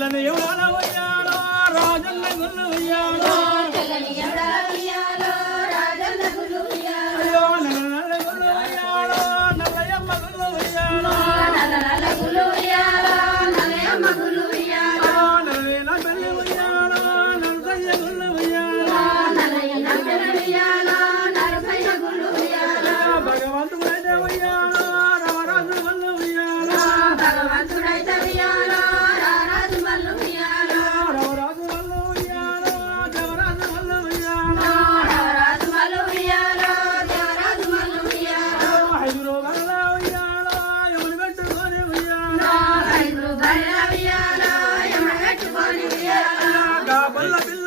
తెల్లని ఎవడ ఉయ్యాలో రాజన్న గుళ్ళు ఉయ్యాలో తెల్లని ఎవడ ఉయ్యాలో రాజన్న గుళ్ళు ఉయ్యాలో అయ్యో నల్ల గుళ్ళు ఉయ్యాలో నల్లయమ్మ గుళ్ళు ఉయ్యాలో నల్ల గుళ్ళు ఉయ్యాలో నల్లయమ్మ గుళ్ళు ఉయ్యాలో నల్లన బెల్లి ఉయ్యాలో నల్లయ్య గుళ్ళు ఉయ్యాలో నల్లయ్య బెల్లి ఉయ్యాలో నల్లయ్య గుళ్ళు ఉయ్యాలో భగవంతుడైతే ఉయ్యాలో రామరాజు గుళ్ళు ఉయ్యాలో భగవంతుడైతే ఉయ్యాలో రారాజు మల్లు ఉయ్యాలో రామరాజు గుళ్ళు ఉయ్యాలో దేవరాజు గుళ్ళు ఉయ్యాలో రారాజు మల్లు ఉయ్యాలో దేవరాజు మల్లు ఉయ్యాలో ఐదుగురు వల్ల ఉయ్యాలో యముని పెట్టుకొని ఉయ్యాలో ఐదుగురు భార్య ఉయ్యాలో యముని పెట్టుకొని ఉయ్యాలో బల్ల పిల్ల